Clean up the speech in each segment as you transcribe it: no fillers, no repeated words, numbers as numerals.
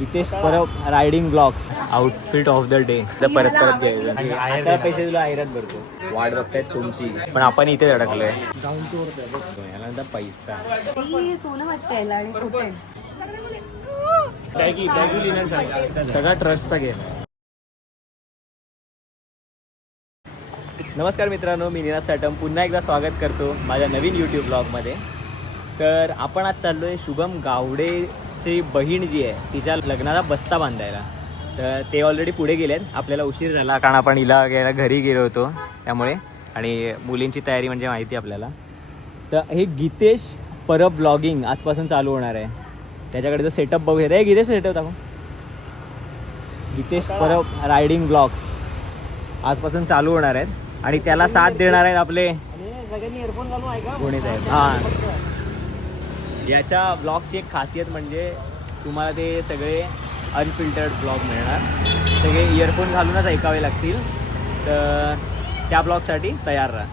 Hitesh Parab riding blogs outfit of the day परत घ्यायचं आता पैसे तुला आयरात भरतो वाट बघतायत तुमची पण आपण इथे अडकलोय याला पैसा सोनं वाटतंय आणि कुठे सगळा ट्रस्टचा घे. नमस्कार मित्रांनो, मी निराज साटम पुन्हा एकदा स्वागत करतो माझ्या नवीन यूट्यूब ब्लॉगमध्ये. तर आपण आज चाललो आहे शुभम गावडेची बहीण जी आहे तिच्या लग्नाला बस्ता बांधायला. तर ते ऑलरेडी पुढे गेलेत, आपल्याला उशीर झाला कारण आपण हिला घ्यायला घरी गेलो होतो त्यामुळे, आणि मुलींची तयारी म्हणजे माहिती आपल्याला. तर हे गीतेश परब ब्लॉगिंग आजपासून चालू होणार आहे. त्याच्याकडे जो सेटअप बघूया हे गीतेश सेटअप दाखव. गीतेश परब रायडिंग ब्लॉग्स आजपासून चालू होणार आहेत आणि त्याला साथ देणार आहेत आपले कोणी साहेब. हां, याच्या ब्लॉगची एक खासियत म्हणजे तुम्हाला ते सगळे अनफिल्टर्ड ब्लॉग मिळणार, सगळे इयरफोन घालूनच ऐकावे लागतील. तर त्या ब्लॉगसाठी तयार राहा.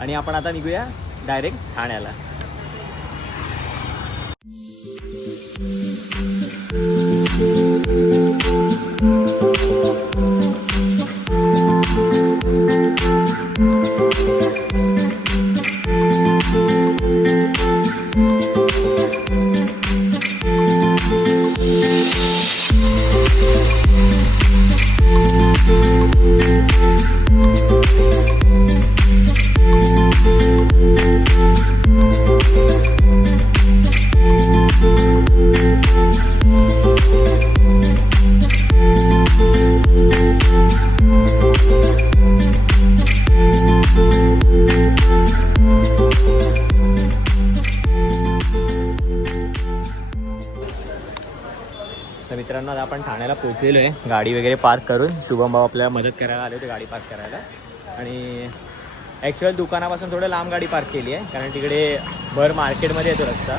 आणि आपण आता निघूया डायरेक्ट ठाण्याला. तर मित्रांनो, आता आपण ठाण्याला पोहोचलेलो आहे. गाडी वगैरे पार्क करून शुभम भाऊ आपल्याला मदत करायला आले होते गाडी पार्क करायला. आणि ॲक्च्युअल दुकानापासून थोडं लांब गाडी पार्क केली आहे कारण तिकडे भर मार्केटमध्ये येतो रस्ता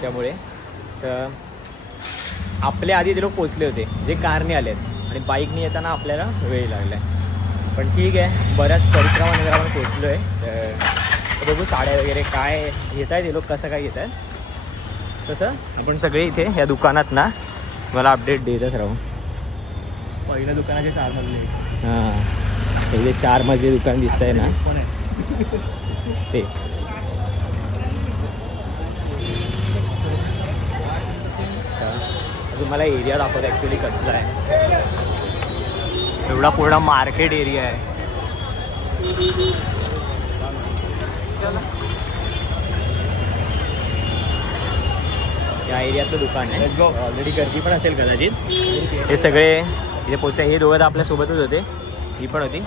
त्यामुळे. तर आपल्या आधी ते लोक पोचले होते जे कारने आले आहेत आणि बाईकने येताना आपल्याला वेळ लागला आहे. पण ठीक आहे, बऱ्याच परिक्रमानंतर आपण पोचलो आहे. तर बघू साड्या वगैरे काय घेत आहेत हे लोक, कसं काय घेत आहेत तसं आपण सगळे इथे या दुकानात ना मला अपडेट देतच राहू. पहिल्या दुकानाचे 4 मजले. हां, पहिले 4 मजले दुकान दिसत आहे ना ते. तुम्हाला एरिया दाखवतो ॲक्च्युली कसला आहे. एवढा पूर्ण मार्केट एरिया आहे. या एरियातलं दुकान आहे. ऑलरेडी गर्दी पण असेल कदाचित. हे सगळे इथे पोचले. हे दोघं तर आपल्यासोबतच होते, ही पण होती.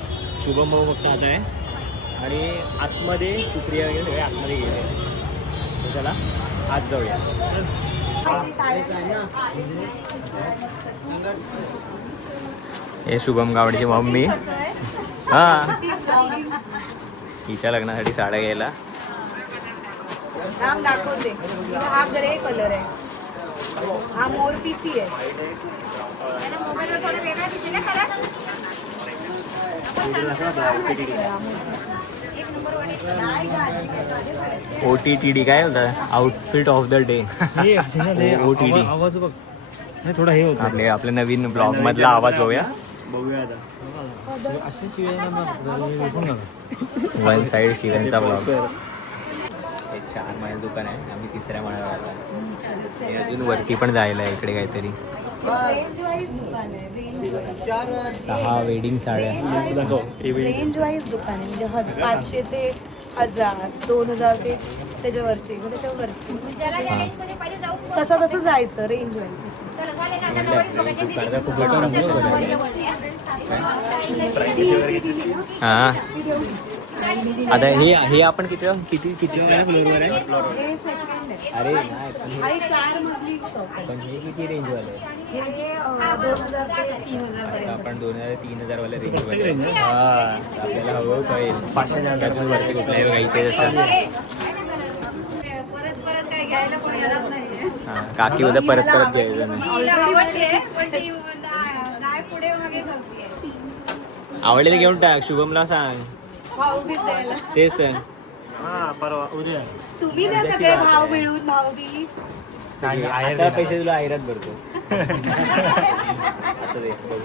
शुभम भाऊ फक्त आता आहे आणि आतमध्ये सुप्रिया वगैरे सगळे आतमध्ये गेले. तर चला आत जाऊया. हे शुभम गावडेची मम्मी. हां, हिच्या लग्नासाठी साड्या घ्यायला. राम दाखवते. हा ग्रे कलर आहे, हा मोर पीसी आहे. OTTD काय होतं, outfit of the day. OTD आवाज बघ थोडा हे होतं. आपले नवीन ब्लॉग मधला आवाज बघूया. असे शिवाय वन साइड शिवनचा ब्लॉग. हे 4 माइल दुकान आहे, आम्ही 3ऱ्या माळ्यावर आलो. अजून वरती पण जायला आहे इकडे काहीतरी. रेंज वाईज दुकान आहे. 6 वेडिंग साड्या. रेंज वाईज दुकान आहे, म्हणजे 500 ते 1000, 2000 ते त्याच्यावरचे तसं तसं जायचं रेंज वाईज. हां, आता हे आपण किती फ्लोअरवर आहे. अरे नाही, 4 मजली शॉप आहे. पण हे किती रेंजवाले आहे. हे 2000 ते 3000 पर्यंत. आपण 2000-3000 वाले रेंजवाले. हां, आपल्याला हवं पाहिजे 500 वरती कुठलाही बघा इथे जसं. हां, काकी उद्या परत घ्यायचं नाही. आवडले तर घेऊन टाक. शुभमला सांग. भाऊबीज द्यायला. तेच तर. परवा उद्या तुम्ही द्या सगळे भाव मिळून भाऊबीज. आता पैसे तुला आयरात भरतो. आता दे बघू.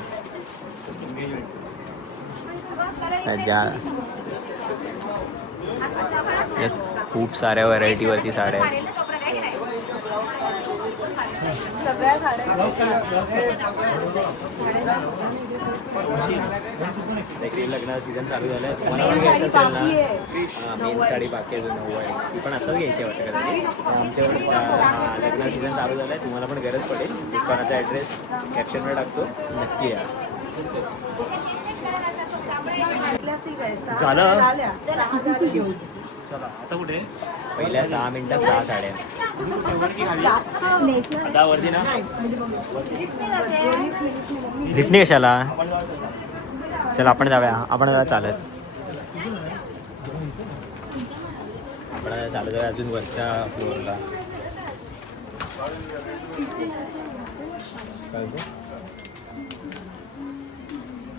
खूप साऱ्या व्हरायटीवरती साड्या आहेत. सगळ्या साड्या लग्नाचा सीझन चालू झालाय. तुम्हाला मेन पण घ्यायचं साडी असेल बाकी ना, आहे. मेन साडी बाकी आहे. नऊवारी ती पण आताच घ्यायची वाटतं कदाचित. आमच्याकडे लग्नाचा सीझन चालू झालाय. तुम्हाला पण गरज पडेल. दुकानाचा ॲड्रेस कॅप्शनवर टाकतो, नक्की या. झालं? घेऊन चला आता कुठे पहिल्या 6 मिनिटात 6 साड्या. आता वरती ना लिफ्टने कशाला? चल आपण जाऊया. आपण जाऊया चालत. आपण चालत जाऊया अजून वरच्या फ्लोअरला.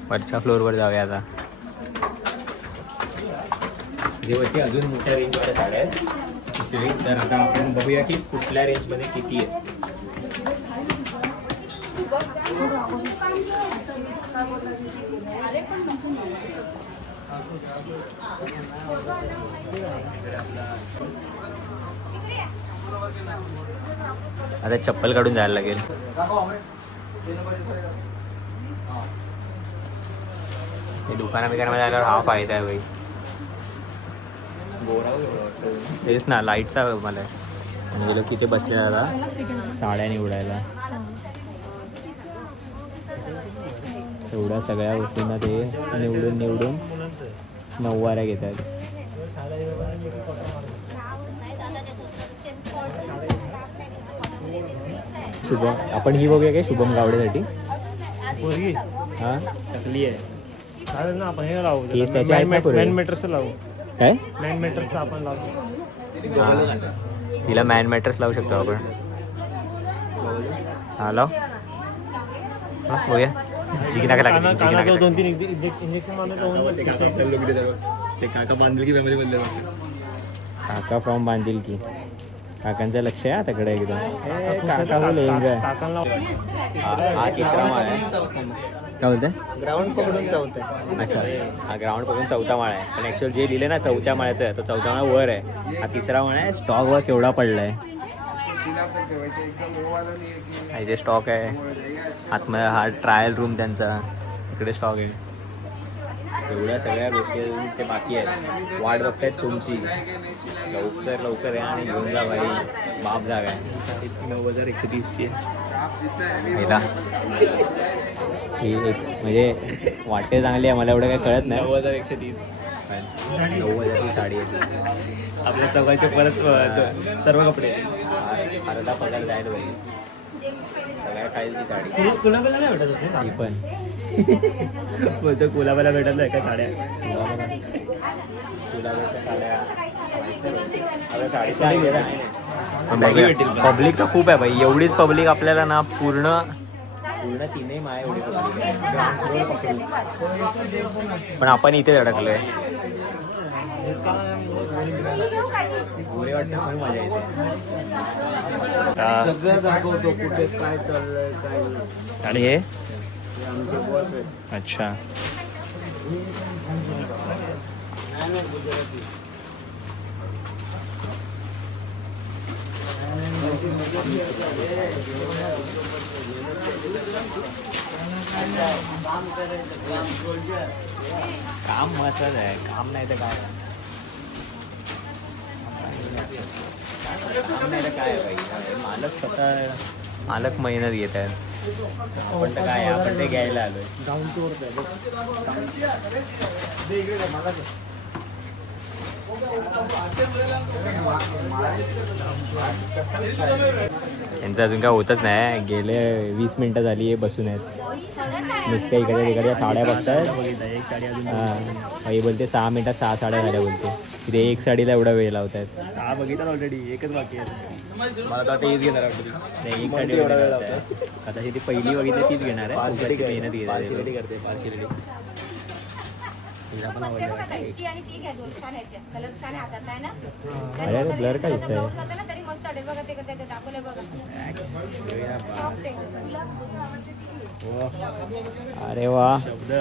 वरच्या फ्लोअरवर जाऊया आता. वरती अजून मोठ्या रेंजमध्ये साड्या आहेत. तर आता आपण बघूया की कुठल्या रेंजमध्ये किती आहे. आता चप्पल काढून जायला लागेल. हे दुकाना बिकानामध्ये आल्यावर हा फायदा आहे बाई. तेच ना, लाईटचा मला म्हणजे लोक तिथे बसले आता साड्या निवडायला. एवढ्या सगळ्या गोष्टींना ते निवडून नऊवाऱ्या घेतात. शुभम, आपण ही बघूया काय शुभम गावडेसाठी? हां टकली आहे. चालेल ना, आपण हे लावू. केस त्याचे आहेत ना पुरे? 9 मीटर्सचं लावू. काय 9 मीटर्सचं आपण लावू. हां, तिला मॅन मॅटर्स लावू शकतो आपण. हां लाव. हां बघूया. जिंकना का लागेल. कानाचं 2-3 इंजेक्शन मारलं. ते काका बांधील की फॅमिली बदल. काका फ्रॉम बांधील की. काकांचं लक्ष आहे आताकडे एकदम. काका बोल काकांना हा तिसरा माळ आहे. काय बोलतंय? ग्राउंड पकडून चावतंय. अच्छा, हा ग्राउंड पकडून 4था माळ आहे. पण ॲक्च्युअली जे लिहिले ना 4थ्या माळ्याचं आहे, तो 4था माळा वर आहे. हा तिसरा माळा आहे. स्टॉकवर केवढा पडलाय. इथे स्टॉक आहे. आतमध्ये हा ट्रायल रूम त्यांचा. इकडे स्टॉक आहे. एवढ्या सगळ्या गोष्टी अजून ते बाकी आहेत. वाट बघतायत तुमची. लवकर या आणि घेऊन जा भाई. बाप जागा आहे. 9130ची पहिला ही एक म्हणजे वाटे चांगली आहे. मला एवढं काही कळत नाही. 9130 90,000ची साडी आहे. आपल्या चौघांचे परत सर्व कपडे. अर्धा पगार जायला पाहिजे. सगळ्या टाईलची साडी. कुलाबाला नाही भेटत असेल. ही पण बोलतो कुलाबाला भेटत नाही काय साड्या. पब्लिक तर खूप आहे भाई. एवढीच पब्लिक आपल्याला ना पूर्ण तीनही माय एवढी पब्लिक आहे. पण आपण इथे अडकलोय. पुरे वाटतं पण मजा येते. कुठे काय चाललंय काय. आणि हे अच्छा काम महत्वाचं आहे. काम नाही तर काय. काम नाही तर काय भाई. मालक स्वतः मालक मेहनत घेत आहेत. आपण तर काय आपण ते घ्यायला आलोय. यांचं अजून काय होतच नाही. गेले 20 मिनिटं झाली हे बसून आहेत. नुसत्या इकडच्या साड्या बघतायत. हां हे बोलते 6 मिनिटात 6 साड्या झाल्या बोलते. तिथे एक साडीला एवढा वेळ लावत आहेत. 6 बघितलं ऑलरेडी. एकच बाकी आहे. मला तर आता हेच घेणार नाही. एक साडी आता ती पहिली बघितली तीच घेणार आहे. मेहनत घेते पार्शियलिटी. तिला पण मग ते बघा ताई, आवडलं. ती आणि ती घ्या, दोन छान आहेत त्या. कलर छान आहे हातातला आहे ना. अरे, अरे, blur का दिसतंय? ब्लाऊज घातला ना तरी मस्त वाटेल बघा ते कसं दाखवलंय बघा. Soft आहे. तुला कुठली आवडते ती घे. अरे वा, शब्द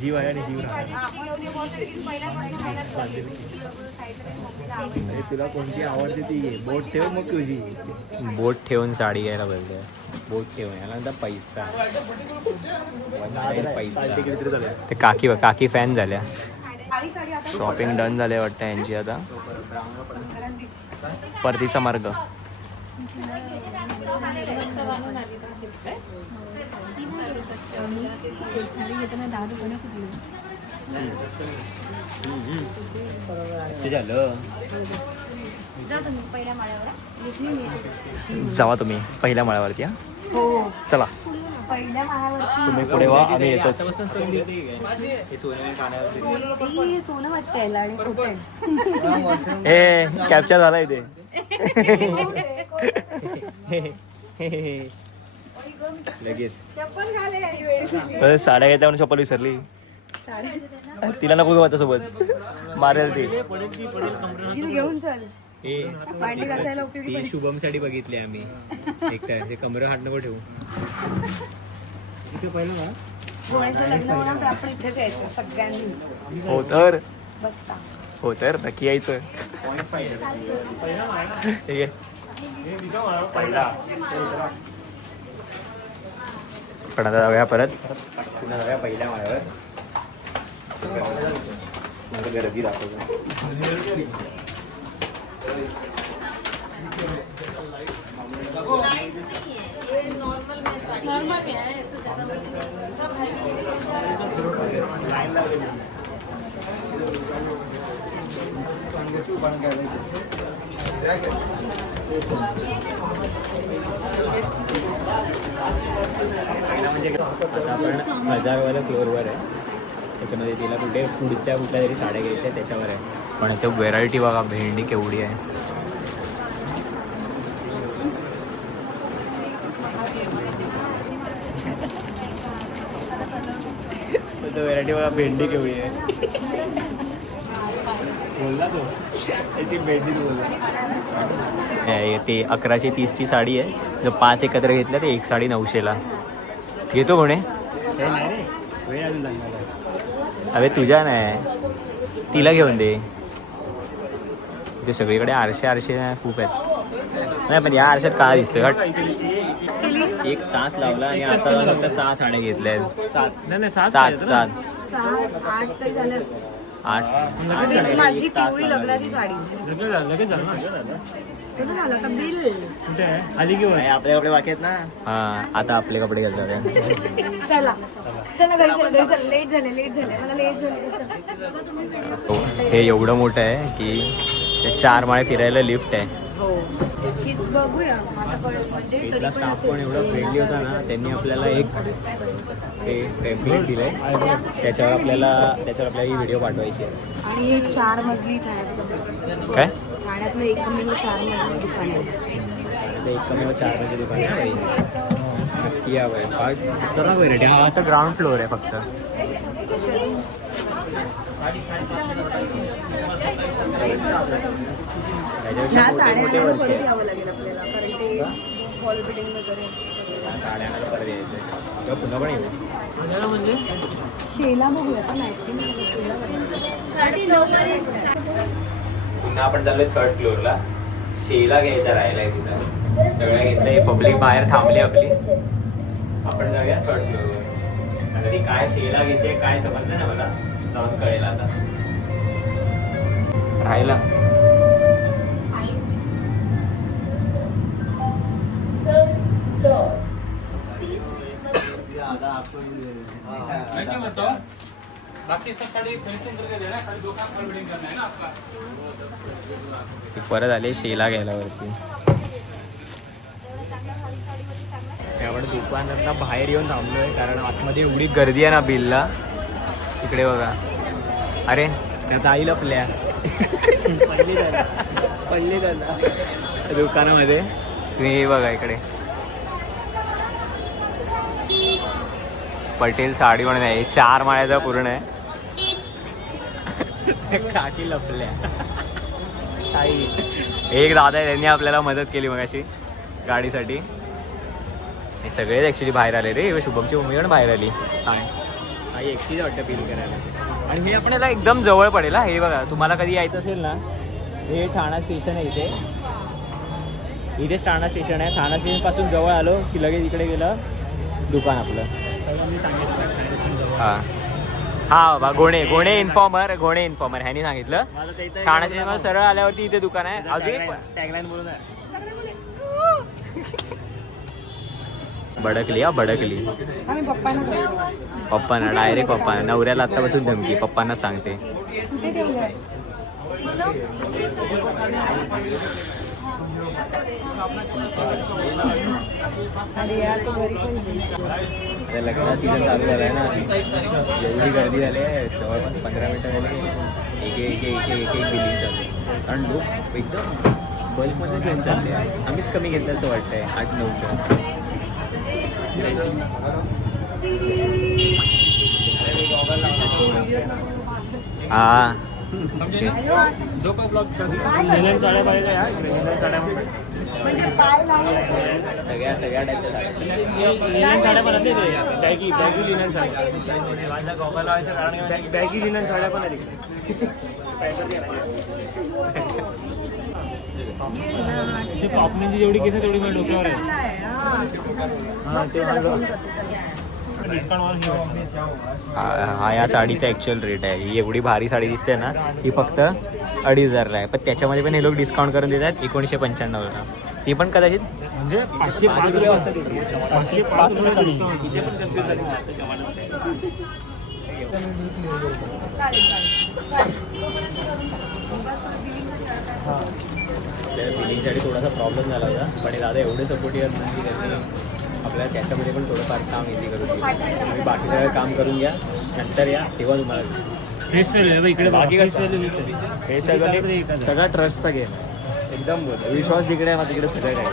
जीव आहे आणि जीव ती राहणार. पाहिजे ती घेऊन ये, बहुत तरी ती पहिल्यापासून मेहनत करते. ती साईडला तरी मम्मीला आवडते. अरे तुला कोणती आवडते ती घे. बोट ठेव मग तुझी. बोट ठेवून साडी घ्यायला बोलते. बोट ठेवून याला नंतर पैसा One side पैसा. तिकडे तरी चालेल. ते काकी फॅन झाल्या. शॉपिंग डन झाले वाटतं यांची आता. परतीचा मार्ग. साडी घेताना 10 रुपये कुठली झालं. जा तुम्ही पहिल्या माळ्यावर. जावा तुम्ही पहिल्या माळ्यावरती. हा हो चला पहिल्या माळ्यावरती तुम्ही पुढे वा, आम्ही येतोच. ते सोनं वाटतं याला आणि खोटं ए कॅप्चर झाला इथे. लगेच साड्या घेतल्या म्हणून चप्पल विसरली. तिला नको घेऊ आता सोबत, मारेल ती. घेऊन चल ए, भांडी घासायला उपयोगी ती शुभम साठी बघितली आम्ही. एक तर ते कमरे हात नको ठेवू. इथे पहिलं ना गोळ्याचं लग्न होणार तर आपण इथेच यायचं सगळ्यांनी हो तर, बसता. हो तर नक्की यायचं. ठीक आहे. पण आता जाऊया परत पुन्हा जाऊया पहिल्या माळ्यावर. गर्दी दाखवतो. आता आपण 1000वाल्या फ्लोअरवर आहे. त्याच्यामध्ये तिला कुठे पुढच्या कुठल्या तरी साड्या घ्यायच्या त्याच्यावर आहे. पण ते व्हेरायटी बघा, भेंडी केवढी आहे. व्हेरायटी बघा, भेंडी केवढी आहे. बोलला तो त्याची भेंडी बोलला. ते 1130ची साडी आहे. जर 5 एकत्र घेतल्या तर एक साडी 900ला. घेतो कोणी? हे नाही रे, वेळ अजून लागणार आहे. अरे तुझ्या नाही, तिला घेऊन दे. इथे सगळीकडे आरशे खूप आहेत. नाही पण या आरशात काळा दिसतोय. हट. 1 तास लावला आणि आता फक्त 6 साड्या घेतल्या आहेत. 7 नाही 7 8 तरी झालं असतं. 8 माझी पिवळी लग्नाची साडी लगेच झालं ना. तुला झालं का बिल कुठे आहे? आली घेऊन आपले कपडे बाकी आहेत ना. हा आता आपले कपडे घालतात. चला चला घरी चला लेट झाले मला लेट झालं. हे एवढं मोठं आहे की 4 माळे फिरायला लिफ्ट आहे. हो बघूया आता कळेल. म्हणजे तरी इथला पण स्टाफ असेल. पण एवढा फ्रेंडली होता ना. त्यांनी आपल्याला एक टेम्पलेट दिलंय. त्याच्यावर आपल्याला ही व्हिडिओ पाठवायची आहे. आणि हे 4 मजली ठाण्यातलं काय ठाण्यातलं एकमेव 4 मजली दुकान आहे. ते 1 दुकान आहे. नक्की यावं. खतरनाक व्हेरायटी. हा आता ग्राउंड फ्लोअर आहे फक्त. ह्या साड्या आणायला परत यावं लागेल आपल्याला कारण ते वॉल बिल्डिंग वगैरे साड्या आणायला परत यायचं किंवा पुन्हा पण येऊ. म्हणजे शेला बघूया का मॅचिंग पुन्हा आपण चाललोय 3rd फ्लोअरला. शेला घ्यायचा राहिलाय तिचा. सगळ्या घेतलंय. पब्लिक बाहेर थांबली आपली. आपण जाऊया 3rd फ्लोअरवर. आता ती काय शेला घेते काय समजलं ना मला. जाऊन कळेल आता. राहिला परत आले शेला घ्यायला वरती. आपण दुकानात बाहेर येऊन थांबलोय कारण आतमध्ये एवढी गर्दी आहे ना बिलला. इकडे बघा. अरे त्यात आई लपल्या. पडली त्यांना दुकानामध्ये. तुम्ही बघा इकडे पटेल साडी म्हणून आहे. 4 माळ्याचा पूर्ण आहे. काकी लपल्या. आई एक दादा आहे, त्यांनी आपल्याला मदत केली मगाशी गाडीसाठी. हे सगळेच ॲक्च्युली बाहेर आले रे. शुभमची मम्मी पण बाहेर आली. आई एकटीच वाटतं फील करायला. आणि हे आपल्याला एकदम जवळ पडेल हा. हे बघा, तुम्हाला कधी यायचं असेल ना, हे ठाणा स्टेशन आहे इथेच ठाणा स्टेशन आहे. ठाणा स्टेशनपासून जवळ आलो की लगेच इकडे गेलं दुकान आपलं. हां हां बा, घोणे इन्फॉर्मर ह्यानी सांगितलं. ठाणा स्टेशन सरळ आल्यावरती इथे दुकान आहे. अजून टॅगलाईन बोलून भडकली भडकली. आम्ही पप्पांना पप्पांना डायरेक्ट पप्पांना. नवऱ्याला आत्तापासून धमकी, पप्पांना सांगते. कुठे ठेवलंय? अरे यार तो घरी पण आता लग्न सीझन चालू झाला आहे ना, एवढी गर्दी झाली आहे. जवळपास 15 मिनटं झाली. एक बिलिंग चालू आहे. कारण लोक एकदम बल्कमध्ये ट्रेन चालले आहे. आम्हीच कमी घेतलं असं वाटतंय 8-9चं. हां लिनन साड्या पाहिजे यार. लिनन साड्या म्हणजे पाय लागले. सगळ्या टाईपच्या साड्या. लिनन साड्या पण आहेत ते. बॅगी लिनन साड्या. माझ्या गॉगल लावायचं कारण बॅगी लिनन साड्या पण आहेत इकडे. पॉपनीची जेवढी केस तेवढी माझ्या डोक्यावर आहे. हां ते डिस्काउंट. हा या साडीचा ॲक्च्युअल रेट आहे. ही एवढी भारी साडी दिसते ना, ही फक्त 2,500ला आहे. पण त्याच्यामध्ये पण हे लोक डिस्काउंट करून देतात 1995ला. ती पण कदाचित म्हणजे 505 रुपये वाजतात. 505 रुपये साडी. इथे पण कन्फ्युज झाली. बिलिंगसाठी थोडासा प्रॉब्लेम झाला होता, पण हे दादा एवढे सपोर्टिव्ह आहेत की त्यांनी आपल्याला त्याच्यामध्ये पण थोडंफार काम इझी करून दिलं. तुम्ही बाकी सगळं काम करून घ्या, नंतर या, तेव्हा तुम्हाला फेस्टिवल इकडे बाकी फेस्टिवल सगळा ट्रस्टचा गेम एकदम बोल. विश्वास जिकडे आहे मग तिकडे सगळं काय.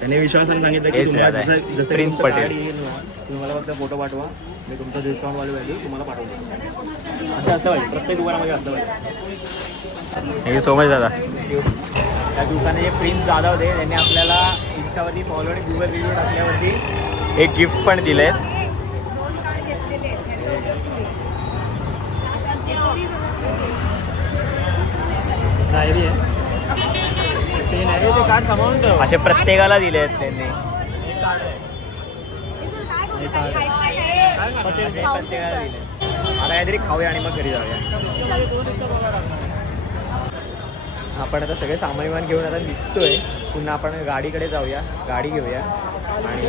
त्याने विश्वासाने सांगितलं की हेच तुम्हाला आहे. जसं प्रिन्स पटेल. तुम्ही मला फक्त फोटो पाठवा, मी तुमचं डिस्काउंटवाली व्हॅल्यू तुम्हाला पाठवतो. असं असतं पाहिजे, प्रत्येक दुकानामध्ये असतं पाहिजे. थँक्यू सो मच दादा. त्या दुकानाचे प्रिन्स दादा होते, त्यांनी आपल्याला इंस्टावरती फॉलो आणि गुगल रिव्ह्यू टाकल्यावरती एक गिफ्ट पण दिलं आहे. 2 कार्ड घेतलेले डायरी आहे ते नाही ते कार्ड सांभाळून ठेव. असे प्रत्येकाला दिले आहेत त्यांनी. असे प्रत्येकाला दिले. आता काहीतरी खाऊया आणि मग घरी जाऊया. आपण आता सगळे सामान विमान घेऊन आता निघतोय. पुन्हा आपण गाडीकडे जाऊया, गाडी घेऊया आणि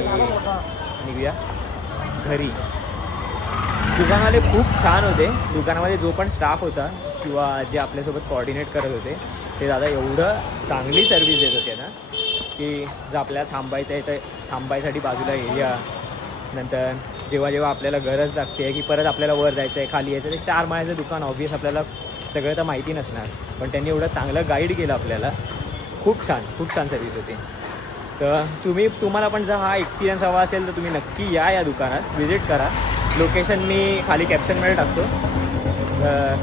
निघूया घरी. दुकानवाले खूप छान होते. दुकानामध्ये जो पण स्टाफ होता किंवा जे आपल्यासोबत कोऑर्डिनेट करत होते ते दादा एवढं चांगली सर्व्हिस देत होते ना, की जर आपल्याला थांबायचं आहे तर थांबायसाठी बाजूला एरिया, नंतर जेव्हा जेव्हा आपल्याला गरज लागते की परत आपल्याला वर जायचं आहे खाली यायचं, ते 4 माळ्याचं दुकान ऑब्वियस आपल्याला सगळं तर माहिती नसणार, पण त्यांनी एवढं चांगलं गाईड केलं आपल्याला. खूप छान सर्व्हिस होती. तर तुम्हाला पण जर हा एक्सपिरियन्स हवा असेल तर तुम्ही नक्की या दुकानात व्हिजिट करा. लोकेशन मी खाली कॅप्शनमध्ये टाकतो.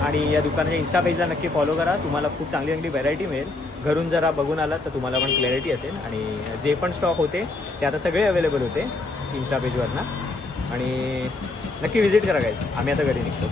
आणि या दुकानाच्या इंस्टा पेजला नक्की फॉलो करा. तुम्हाला खूप चांगली व्हरायटी मिळेल. घरून जरा बघून आलात तर तुम्हाला पण क्लॅरिटी असेल. आणि जे पण स्टॉक होते ते आता सगळे अवेलेबल होते इंस्टा पेजवरनं. आणि नक्की व्हिजिट करा गाईज. आम्ही आता घरी निघतो.